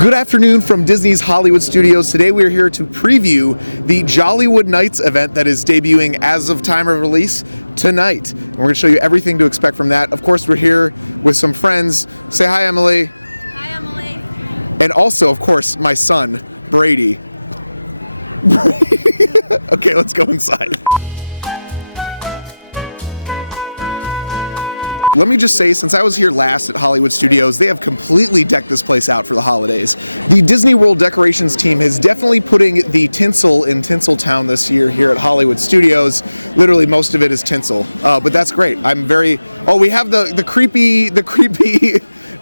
Good afternoon from Disney's Hollywood Studios. Today we are here to preview the Jollywood Nights event that is debuting as of time of release tonight. And we're going to show you everything to expect from that. Of course, we're here with some friends. Say hi, Emily. Hi, Emily. And also, of course, my son, Brady. Okay, let's go inside. Let me just say, since I was here last at Hollywood Studios, they have completely decked this place out for the holidays. The Disney World decorations team is definitely putting the tinsel in Tinseltown this year here at Hollywood Studios. Literally, most of it is tinsel, but that's great. I'm very. Oh, we have the creepy,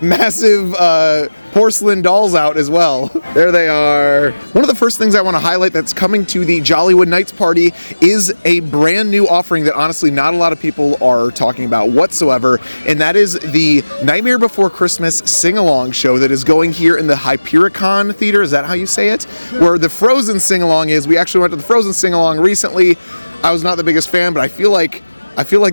massive porcelain dolls out as well. There they are. One of the first things I want to highlight that's coming to the Jollywood Nights party is a brand new offering that honestly not a lot of people are talking about whatsoever, and that is the Nightmare Before Christmas sing-along show that is going here in the Hypericon Theater. Is that how you say it? Where the Frozen sing-along is. We actually went to the Frozen sing-along recently. I was not the biggest fan, but I feel like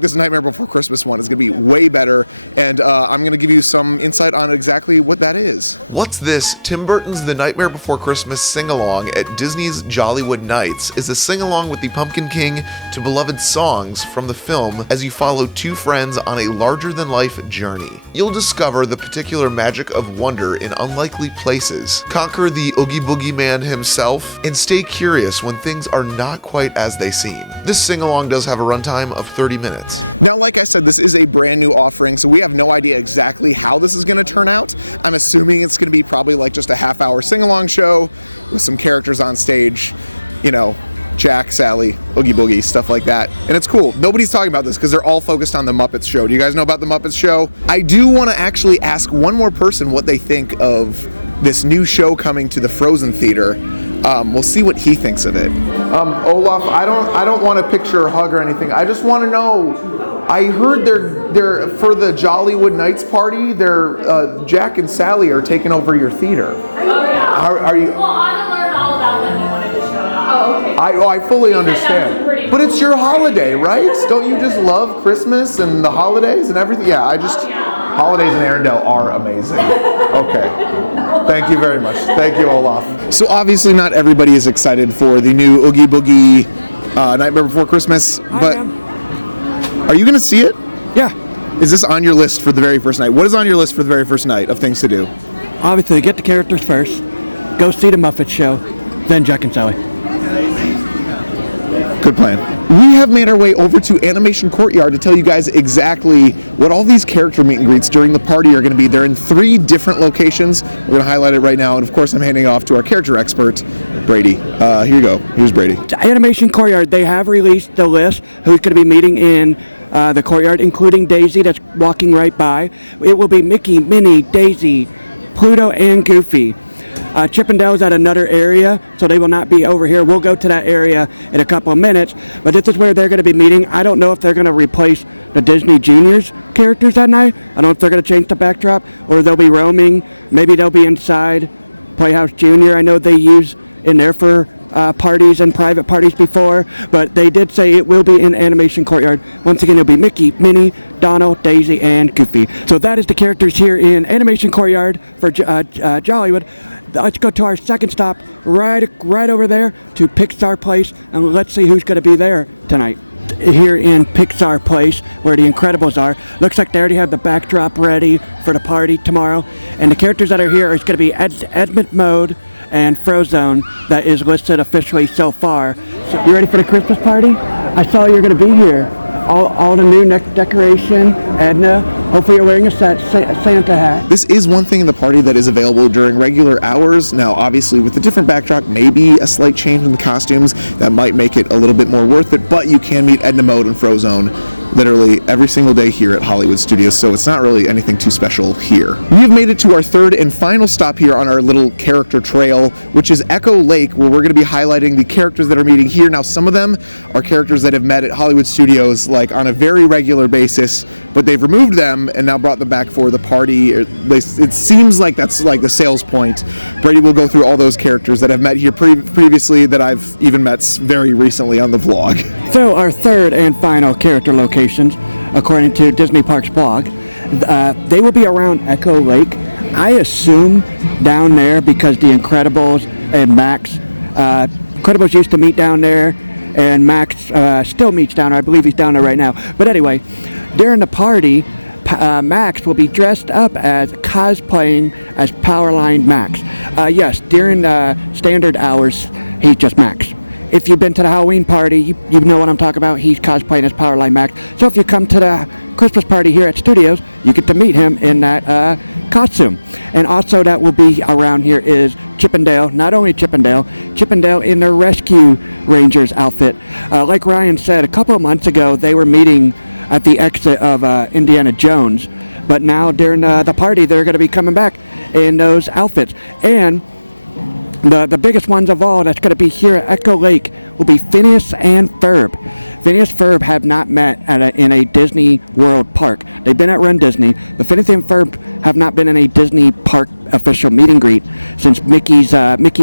this Nightmare Before Christmas one is going to be way better, and I'm going to give you some insight on exactly what that is. What's This? Tim Burton's The Nightmare Before Christmas sing-along at Disney's Jollywood Nights is a sing-along with the Pumpkin King to beloved songs from the film as you follow two friends on a larger-than-life journey. You'll discover the particular magic of wonder in unlikely places, conquer the Oogie Boogie Man himself, and stay curious when things are not quite as they seem. This sing-along does have a runtime of 30 minutes. Now, like I said, this is a brand new offering, so we have no idea exactly how this is going to turn out. I'm assuming it's going to be probably like just a half-hour sing-along show with some characters on stage, you know, Jack, Sally, Oogie Boogie, stuff like that. And it's cool. Nobody's talking about this because they're all focused on the Muppets show. Do you guys know about the Muppets show? I do want to actually ask one more person what they think of this new show coming to the Frozen Theater. We'll see what he thinks of it. Olaf, I don't want a picture or hug or anything. I just want to know. I heard they're for the Jollywood Nights party. Jack and Sally are taking over your theater. Oh yeah. Are you? Well, I learned all about them and wanted to show it off. Oh, okay. I fully understand. But it's your holiday, right? Don't you just love Christmas and the holidays and everything? Yeah, holidays in Arendelle are amazing. Okay. Thank you very much. Thank you, Olaf. So obviously not everybody is excited for the new Oogie Boogie Nightmare Before Christmas, but are you going to see it? Yeah. Is this on your list for the very first night? What is on your list for the very first night of things to do? Obviously, get the characters first, go see the Muppets show, then Jack and Sally. Good plan. We have made our way over to Animation Courtyard to tell you guys exactly what all these character meet and greets during the party are going to be. They're in 3 different locations. We're going to highlight it right now, and of course I'm handing it off to our character expert, Brady. Here you go. Here's Brady. Animation Courtyard, they have released the list who's going to be meeting in the courtyard, including Daisy that's walking right by. It will be Mickey, Minnie, Daisy, Pluto, and Goofy. Chip and Dale's at another area, so they will not be over here. We'll go to that area in a couple of minutes, but this is where they're going to be meeting. I don't know if they're going to replace the Disney Juniors characters that night. I don't know if they're going to change the backdrop, or they'll be roaming. Maybe they'll be inside Playhouse Junior. I know they use in there for parties and private parties before, but they did say it will be in Animation Courtyard. Once again, it'll be Mickey, Minnie, Donald, Daisy, and Goofy. So that is the characters here in Animation Courtyard for Jollywood. Let's go to our second stop right over there to Pixar Place, and let's see who's going to be there tonight. Here in Pixar Place, where the Incredibles are, looks like they already have the backdrop ready for the party tomorrow, and the characters that are here are going to be Edmund Mode and Frozone that is listed officially so far. So, you ready for the Christmas party? I saw you're going to be here. All the new decoration, Edna. Hopefully you're wearing a Santa hat. This is one thing in the party that is available during regular hours. Now, obviously, with the different backdrop, maybe a slight change in the costumes that might make it a little bit more worth it, but you can meet Edna Mode and Frozone literally every single day here at Hollywood Studios, so it's not really anything too special here. We have made it to our third and final stop here on our little character trail, which is Echo Lake, where we're going to be highlighting the characters that are meeting here. Now, some of them are characters that have met at Hollywood Studios like on a very regular basis, but they've removed them and now brought them back for the party. It seems like that's like the sales point. Brady will go through all those characters that have met here previously that I've even met very recently on the vlog. So our third and final character locations, according to Disney Parks blog, they will be around Echo Lake. I assume down there, because the Incredibles and Max, Incredibles used to meet down there, and Max still meets down there. I believe he's down there right now. But anyway, during the party, Max will be dressed up as cosplaying as Powerline Max. Yes, during standard hours, he's just Max. If you've been to the Halloween party, you know what I'm talking about. He's cosplaying as Powerline Max. So if you come to the Christmas party here at Studios, you get to meet him in that costume. And also that will be around here is Chippendale. Not only Chippendale in their Rescue Rangers outfit. Like Ryan said, a couple of months ago, they were meeting at the exit of Indiana Jones. But now during the party, they're going to be coming back in those outfits. And the biggest ones of all that's going to be here at Echo Lake will be Phineas and Ferb. Phineas and Ferb have not met in a Disney World park. They've been at Run Disney, but Phineas and Ferb have not been in a Disney park official meet and greet since Mickey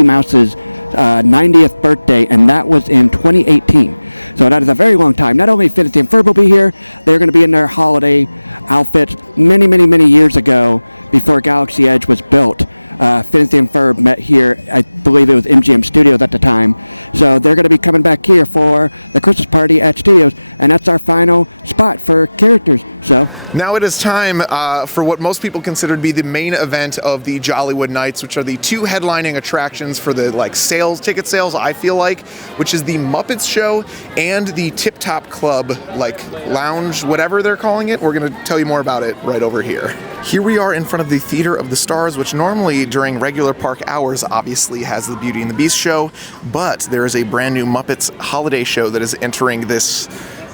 Mouse's 90th birthday, and that was in 2018. So that is a very long time. Not only Phineas and Ferb will be here, they're going to be in their holiday outfits. Many years ago, before Galaxy Edge was built, Phineas and Ferb met here. I believe it was MGM Studios at the time. So they're going to be coming back here for the Christmas party at Studios, and that's our final spot for characters. So now it is time for what most people consider to be the main event of the Jollywood Nights, which are the two headlining attractions for the ticket sales, I feel like, which is the Muppets show and the Tip Top Club lounge, whatever they're calling it. We're going to tell you more about it right over here. Here we are in front of the Theater of the Stars, which normally during regular park hours obviously has the Beauty and the Beast show, but there is a brand new Muppets holiday show that is entering this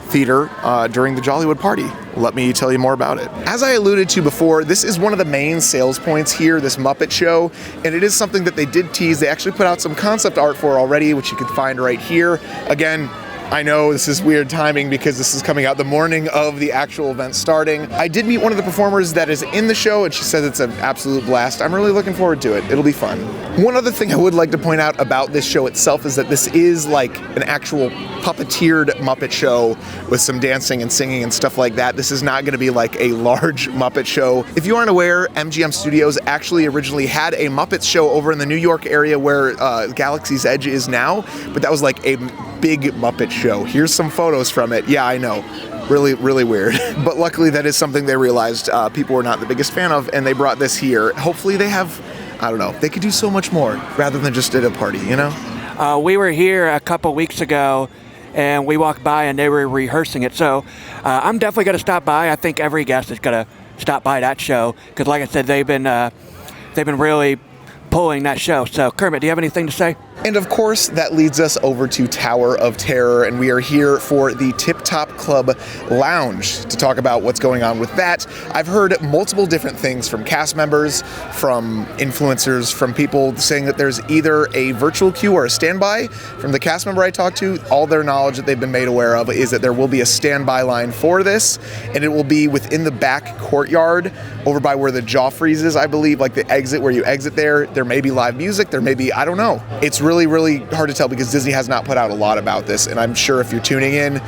theater during the Jollywood party. Let me tell you more about it. As I alluded to before, this is one of the main sales points here, this Muppet show, and it is something that they did tease. They actually put out some concept art for already, which you can find right here. Again, I know this is weird timing because this is coming out the morning of the actual event starting. I did meet one of the performers that is in the show, and she says it's an absolute blast. I'm really looking forward to it. It'll be fun. One other thing I would like to point out about this show itself is that this is an actual puppeteered Muppet show with some dancing and singing and stuff like that. This is not going to be a large Muppet show. If you aren't aware, MGM Studios actually originally had a Muppets show over in the New York area where Galaxy's Edge is now, but that was a big Muppet show. Here's some photos from it. Yeah, I know. Really weird. But luckily that is something they realized people were not the biggest fan of, and they brought this here. Hopefully they have, I don't know, they could do so much more rather than just at a party, you know? We were here a couple weeks ago, and we walked by and they were rehearsing it. So I'm definitely going to stop by. I think every guest is going to stop by that show because, like I said, they've been really pulling that show. So Kermit, do you have anything to say? And of course, that leads us over to Tower of Terror, and we are here for the Tip Top Club Lounge to talk about what's going on with that. I've heard multiple different things from cast members, from influencers, from people saying that there's either a virtual queue or a standby. From the cast member I talked to, all their knowledge that they've been made aware of is that there will be a standby line for this, and it will be within the back courtyard over by where the jaw freezes, I believe, the exit where you exit there. There may be live music, there may be, I don't know. It's really hard to tell because Disney has not put out a lot about this, and I'm sure if you're tuning in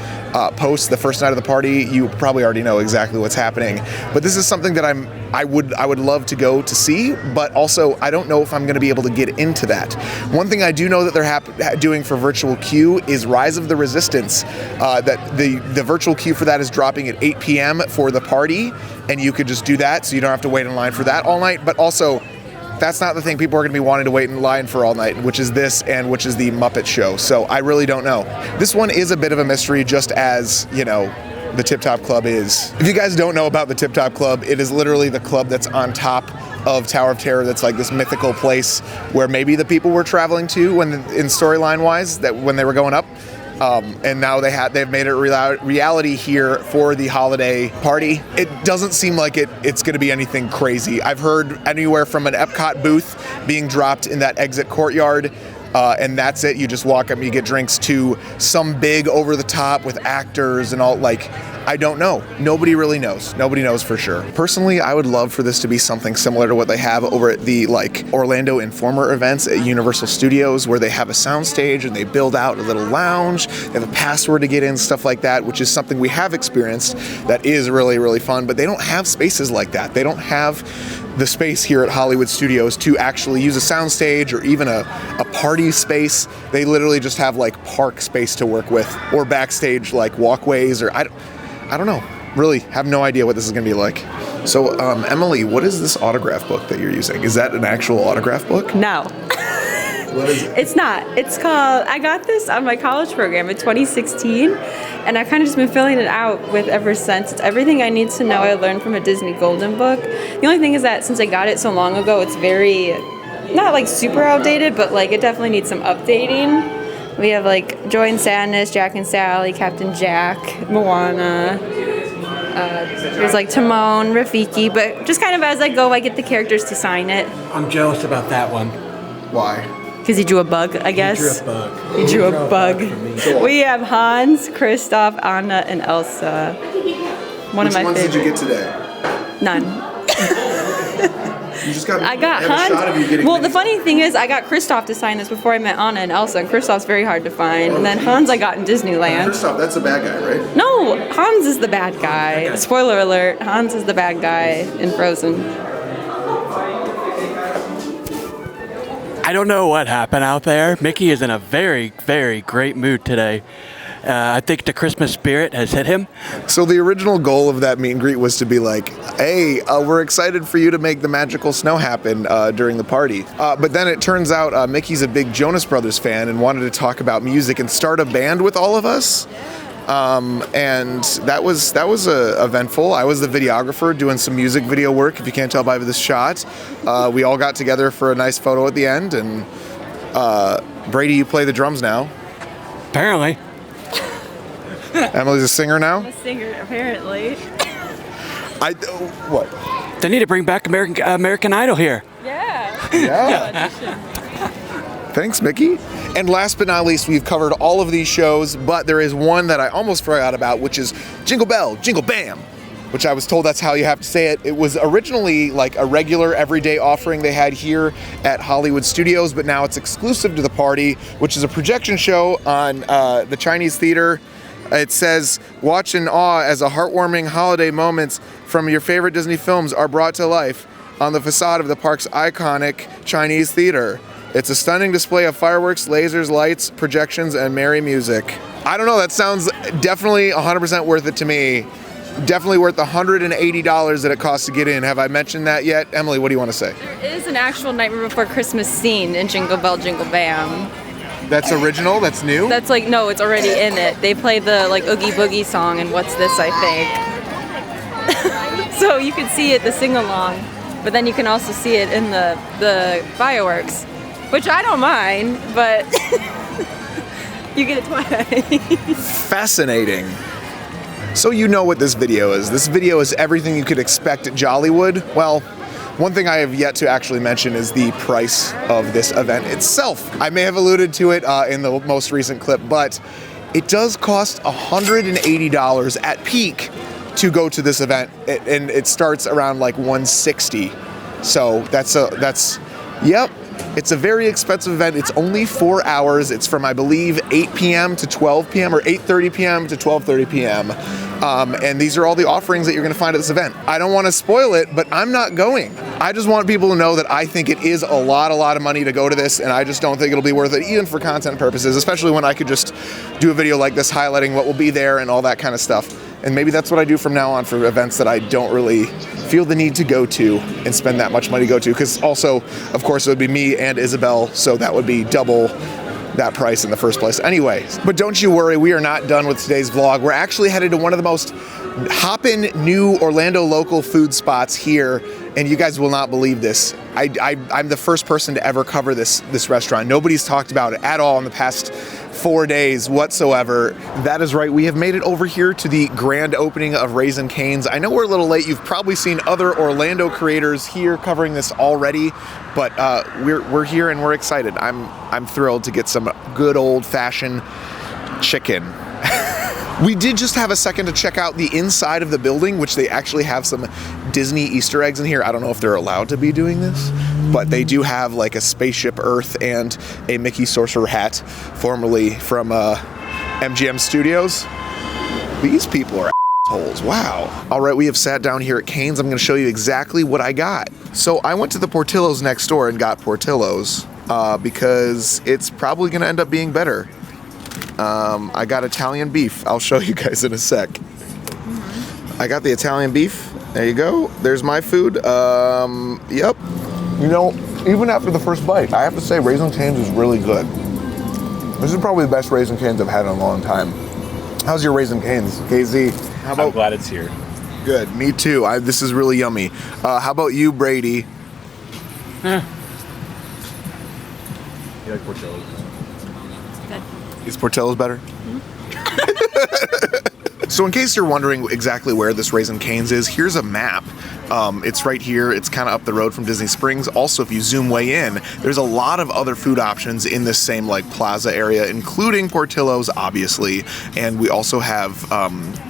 post the first night of the party, you probably already know exactly what's happening. But this is something that I would love to go to see, but also I don't know if I'm going to be able to get into that. One thing I do know that they're doing for virtual queue is Rise of the Resistance. That the virtual queue for that is dropping at 8 p.m. for the party, and you could just do that, so you don't have to wait in line for that all night. But also, that's not the thing people are going to be wanting to wait in line for all night, which is this and which is the Muppet show. So I really don't know. This one is a bit of a mystery, just as, the Tip Top Club is. If you guys don't know about the Tip Top Club, it is literally the club that's on top of Tower of Terror. That's this mythical place where maybe the people were traveling to in storyline wise, that when they were going up. And now they've made it reality here for the holiday party. It doesn't seem like it's going to be anything crazy. I've heard anywhere from an Epcot booth being dropped in that exit courtyard, and that's it. You just walk up and you get drinks, to some big over the top with actors and all. I don't know. Nobody really knows. Nobody knows for sure. Personally, I would love for this to be something similar to what they have over at the Orlando Informer events at Universal Studios, where they have a soundstage and they build out a little lounge. They have a password to get in, stuff like that, which is something we have experienced that is really, really fun. But they don't have spaces like that. They don't have the space here at Hollywood Studios to actually use a soundstage or even a party space. They literally just have park space to work with, or backstage walkways, or I don't know. Really have no idea what this is going to be like. So, Emily, what is this autograph book that you're using? Is that an actual autograph book? No. What is it? It's not. It's called, I got this on my college program in 2016, and I've kind of just been filling it out with ever since. It's everything I need to know I learned from a Disney Golden book. The only thing is that since I got it so long ago, it's very, not super outdated, but it definitely needs some updating. We have Joy and Sadness, Jack and Sally, Captain Jack, Moana. There's Timon, Rafiki, but just kind of as I go, I get the characters to sign it. I'm jealous about that one. Why? Because he drew a bug, I guess. He drew a bug. We have Hans, Kristoff, Anna, and Elsa. One of my Which ones favorites. did you get today? None. You just got. I got have a shot of you Hans. getting Well, many- the funny thing is, I got Kristoff to sign this before I met Anna and Elsa, and Kristoff's very hard to find. And then Hans I got in Disneyland. Kristoff, that's a bad guy, right? No, Hans is the bad guy. Spoiler alert, Hans is the bad guy in Frozen. I don't know what happened out there. Mickey is in a very, very great mood today. I think the Christmas spirit has hit him. So the original goal of that meet and greet was to be hey, we're excited for you to make the magical snow happen during the party. But then it turns out Mickey's a big Jonas Brothers fan and wanted to talk about music and start a band with all of us. And that was eventful. I was the videographer doing some music video work, if you can't tell by this shot. We all got together for a nice photo at the end, and Brady, you play the drums now. Apparently. Emily's a singer now? I'm a singer, apparently. What? They need to bring back American Idol here. Yeah. Yeah. Thanks, Mickey. And last but not least, we've covered all of these shows, but there is one that I almost forgot about, which is Jingle Bell, Jingle Bam, which I was told that's how you have to say it. It was originally a regular everyday offering they had here at Hollywood Studios, but now it's exclusive to the party, which is a projection show on the Chinese theater. It says, watch in awe as a heartwarming holiday moments from your favorite Disney films are brought to life on the facade of the park's iconic Chinese theater. It's a stunning display of fireworks, lasers, lights, projections, and merry music. I don't know, that sounds definitely 100% worth it to me. Definitely worth the $180 that it costs to get in. Have I mentioned that yet? Emily, what do you want to say? There is an actual Nightmare Before Christmas scene in Jingle Bell, Jingle Bam. That's original? That's new? That's no, it's already in it. They play the Oogie Boogie song and What's This, I think. So you can see it, the sing-along, but then you can also see it in the fireworks, which I don't mind, but you get it twice. Fascinating. So you know what this video is. This video is everything you could expect at Jollywood. Well, one thing I have yet to actually mention is the price of this event itself. I may have alluded to it in the most recent clip, but it does cost $180 at peak to go to this event, and it starts around $160. So yep. It's a very expensive event. It's only 4 hours. It's from, I believe, 8 p.m. to 12 p.m. or 8:30 p.m. to 12:30 p.m. And these are all the offerings that you're going to find at this event. I don't want to spoil it, but I'm not going. I just want people to know that I think it is a lot of money to go to this, and I just don't think it'll be worth it, even for content purposes, especially when I could just do a video like this highlighting what will be there and all that kind of stuff. And maybe that's what I do from now on for events that I don't really feel the need to go to and spend that much money to go to, because also, of course, it would be me and Isabel, so that would be double that price in the first place. Anyway, but don't you worry, we are not done with today's vlog. We're actually headed to one of the most hoppin' new Orlando local food spots here, and you guys will not believe this. I'm the first person to ever cover this restaurant. Nobody's talked about it at all in the past 4 days whatsoever. That is right, we have made it over here to the grand opening of Raising Cane's. I know we're a little late. You've probably seen other Orlando creators here covering this already, but we're here and we're excited. I'm thrilled to get some good old-fashioned chicken. We did just have a second to check out the inside of the building, which they actually have some Disney Easter eggs in here. I don't know if they're allowed to be doing this, but they do have like a Spaceship Earth and a Mickey Sorcerer hat, formerly from MGM Studios. These people are assholes. Wow. All right, we have sat down here at Cane's. I'm going to show you exactly what I got. So I went to the Portillo's next door and got Portillo's because it's probably going to end up being better. I got Italian beef. I'll show you guys in a sec. I got the Italian beef. There you go. There's my food. Yep. You know, even after the first bite, I have to say Raising Cane's is really good. This is probably the best Raising Cane's I've had in a long time. How's your Raising Cane's, KZ? I'm glad it's here. Good. Me too. This is really yummy. How about you, Brady? You like Portillo's? Good. Is Portillo's better? So in case you're wondering exactly where this Raising Cane's is, here's a map. It's right here. It's kind of up the road from Disney Springs. Also, if you zoom way in, there's a lot of other food options in this same like plaza area, including Portillo's, obviously. And we also have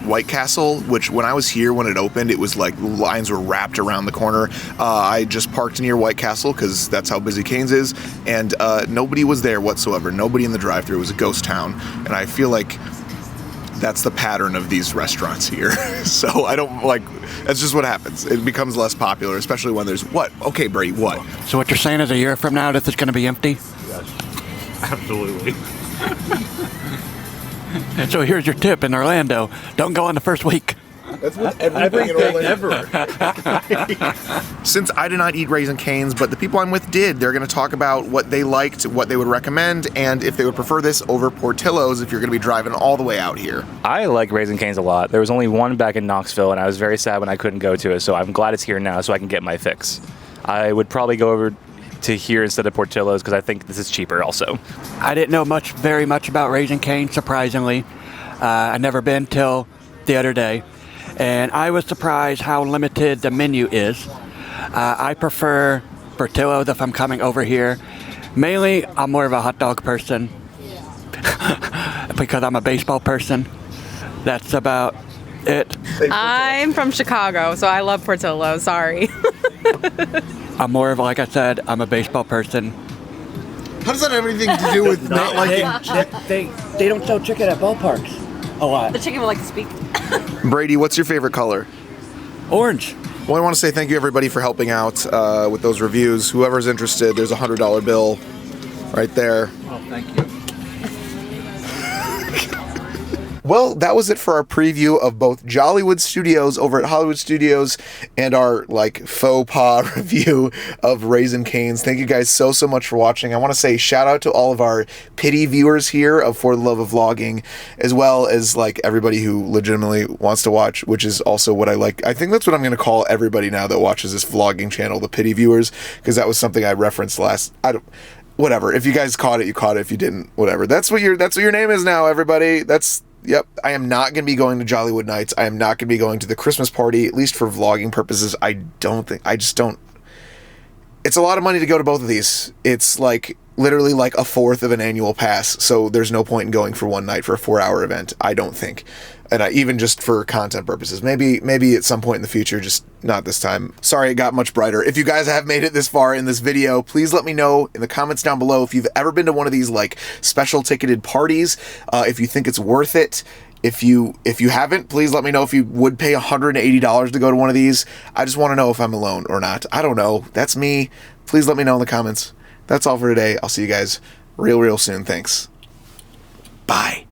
White Castle, which when I was here when it opened, it was like lines were wrapped around the corner. I just parked near White Castle because that's how busy Cane's is, and nobody was there whatsoever. Nobody in the drive-thru. It was a ghost town, and I feel like that's the pattern of these restaurants here. So I don't like, that's just what happens. It becomes less popular, especially when there's what? Okay, Brady, what? So what you're saying is a year from now, this is going to be empty? Yes. Absolutely. And so here's your tip in Orlando. Don't go on the first week. That's what everything in Orlando. Ever. Since I did not eat Raising Cane's, but the people I'm with did, they're going to talk about what they liked, what they would recommend, and if they would prefer this over Portillo's if you're going to be driving all the way out here. I like Raising Cane's a lot. There was only one back in Knoxville, and I was very sad when I couldn't go to it, so I'm glad it's here now so I can get my fix. I would probably go over to here instead of Portillo's because I think this is cheaper also. I didn't know very much about Raising Cane's, surprisingly. I'd never been till the other day. And I was surprised how limited the menu is. I prefer Portillo's if I'm coming over here. Mainly, I'm more of a hot dog person because I'm a baseball person. That's about it. I'm from Chicago, so I love Portillo's. Sorry. I'm more of, like I said, I'm a baseball person. How does that have anything to do with not liking? They don't sell chicken at ballparks a lot. The chicken would like to speak. Brady, what's your favorite color? Orange. Well, I want to say thank you everybody for helping out with those reviews. Whoever's interested, there's a $100 bill right there. Well, thank you. Well, that was it for our preview of both Jollywood Studios over at Hollywood Studios and our like faux pas review of Raising Cane's. Thank you guys so much for watching. I want to say shout out to all of our pity viewers here of For the Love of Vlogging, as well as like everybody who legitimately wants to watch, which is also what I like. I think that's what I'm going to call everybody now that watches this vlogging channel, the pity viewers, because that was something I referenced last. Whatever. If you guys caught it, you caught it. If you didn't, whatever. That's what your name is now, everybody. Yep, I am not going to be going to Jollywood Nights. I am not going to be going to the Christmas party, at least for vlogging purposes. I just don't. It's a lot of money to go to both of these. It's like literally like a fourth of an annual pass, so there's no point in going for one night for a 4-hour event, I don't think. And even just for content purposes. Maybe at some point in the future, just not this time. Sorry it got much brighter. If you guys have made it this far in this video, please let me know in the comments down below if you've ever been to one of these like special ticketed parties, if you think it's worth it. If you haven't, please let me know if you would pay $180 to go to one of these. I just want to know if I'm alone or not. I don't know. That's me. Please let me know in the comments. That's all for today. I'll see you guys real soon. Thanks. Bye.